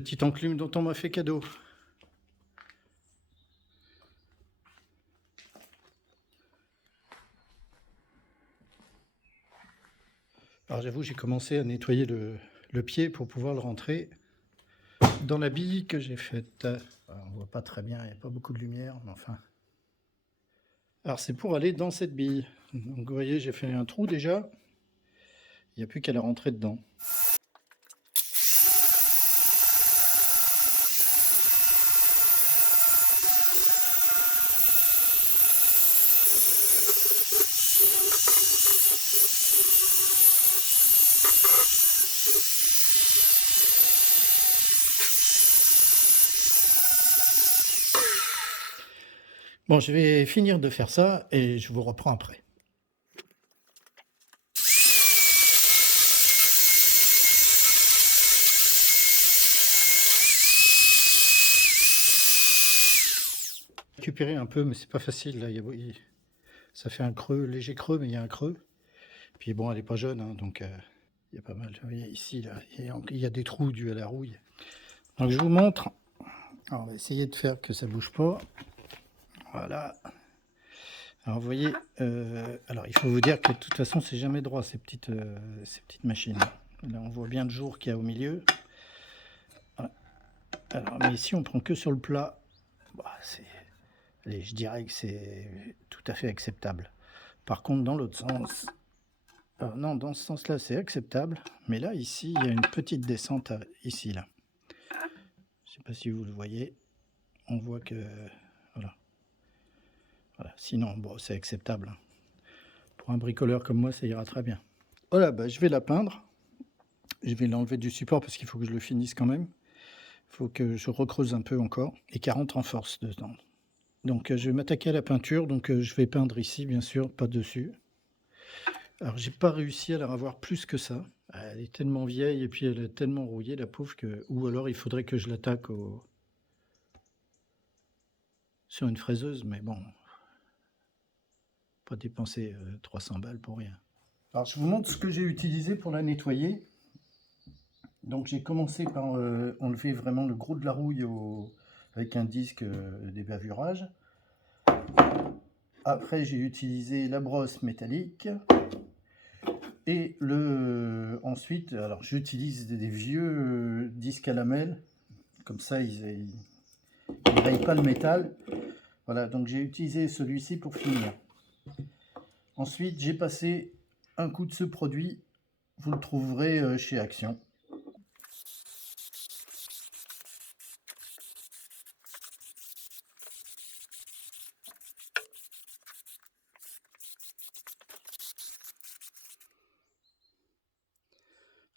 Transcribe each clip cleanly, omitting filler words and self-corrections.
petite enclume dont on m'a fait cadeau. Alors j'avoue, j'ai commencé à nettoyer le pied pour pouvoir le rentrer dans la bille que j'ai faite. Alors, on voit pas très bien, il n'y a pas beaucoup de lumière, mais enfin. Alors c'est pour aller dans cette bille. Donc vous voyez, j'ai fait un trou déjà. Il n'y a plus qu'à la rentrer dedans. Bon, je vais finir de faire ça et je vous reprends après. Récupérer un peu, mais c'est pas facile. Là, ça fait un creux, léger creux, mais il y a un creux. Puis bon, elle est pas jeune, hein, donc il y a pas mal. Vous voyez ici, là, il y a des trous dus à la rouille. Donc je vous montre. Alors, on va essayer de faire que ça bouge pas. Voilà. Alors vous voyez, alors il faut vous dire que de toute façon c'est jamais droit ces petites machines. Là on voit bien le jour qu'il y a au milieu. Voilà. Alors mais ici on prend que sur le plat. Bah, allez, je dirais que c'est tout à fait acceptable. Par contre dans l'autre sens, non dans ce sens-là c'est acceptable, mais là ici il y a une petite descente ici là. Je sais pas si vous le voyez. On voit que voilà. Voilà. Sinon bon c'est acceptable. Pour un bricoleur comme moi, ça ira très bien. Voilà, bah, je vais la peindre. Je vais l'enlever du support parce qu'il faut que je le finisse quand même. Il faut que je recreuse un peu encore et qu'elle rentre en force dedans. Donc je vais m'attaquer à la peinture. Donc je vais peindre ici, bien sûr, pas dessus. Alors j'ai pas réussi à la revoir plus que ça. Elle est tellement vieille et puis elle est tellement rouillée, la pauvre, que... Ou alors il faudrait que je l'attaque sur une fraiseuse, mais bon, pas dépenser 300 balles pour rien. Alors je vous montre ce que j'ai utilisé pour la nettoyer. Donc j'ai commencé par enlever vraiment le gros de la rouille avec un disque débavurage. Après j'ai utilisé la brosse métallique. Et ensuite, alors j'utilise des vieux disques à lamelles. Comme ça ils ne rayent pas le métal. Voilà, donc j'ai utilisé celui-ci pour finir. Ensuite j'ai passé un coup de ce produit. Vous le trouverez chez Action.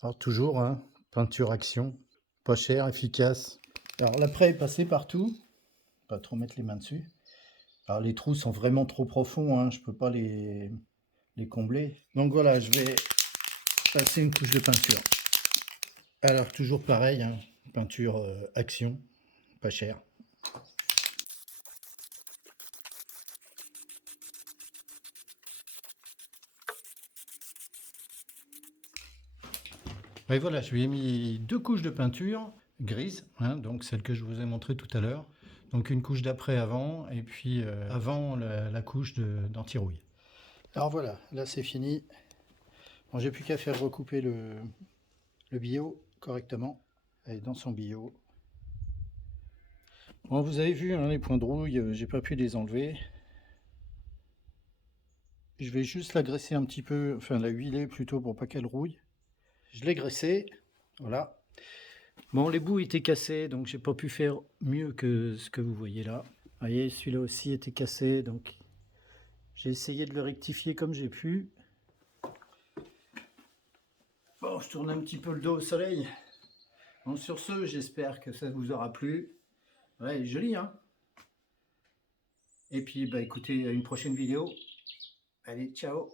Alors toujours, hein, peinture Action, pas cher, efficace. Alors l'après est passé partout, pas trop mettre les mains dessus. Alors les trous sont vraiment trop profonds, hein, je peux pas les combler. Donc voilà, je vais passer une couche de peinture. Alors toujours pareil, hein, peinture Action, pas cher. Et voilà, je lui ai mis 2 couches de peinture grise, hein, donc celle que je vous ai montré tout à l'heure. Donc une couche d'après avant, et puis avant la couche d'anti-rouille. Alors voilà, là c'est fini. Bon, j'ai plus qu'à faire recouper le billot correctement. Et dans son billot. Bon, vous avez vu, hein, les points de rouille, j'ai pas pu les enlever. Je vais juste la graisser un petit peu, enfin la huiler plutôt pour pas qu'elle rouille. Je l'ai graissée, voilà. Bon, les bouts étaient cassés, donc j'ai pas pu faire mieux que ce que vous voyez là. Vous voyez, celui-là aussi était cassé, donc j'ai essayé de le rectifier comme j'ai pu. Bon, je tourne un petit peu le dos au soleil. Bon, sur ce, j'espère que ça vous aura plu. Ouais, elle est jolie, hein. Et puis, bah écoutez, à une prochaine vidéo. Allez, ciao!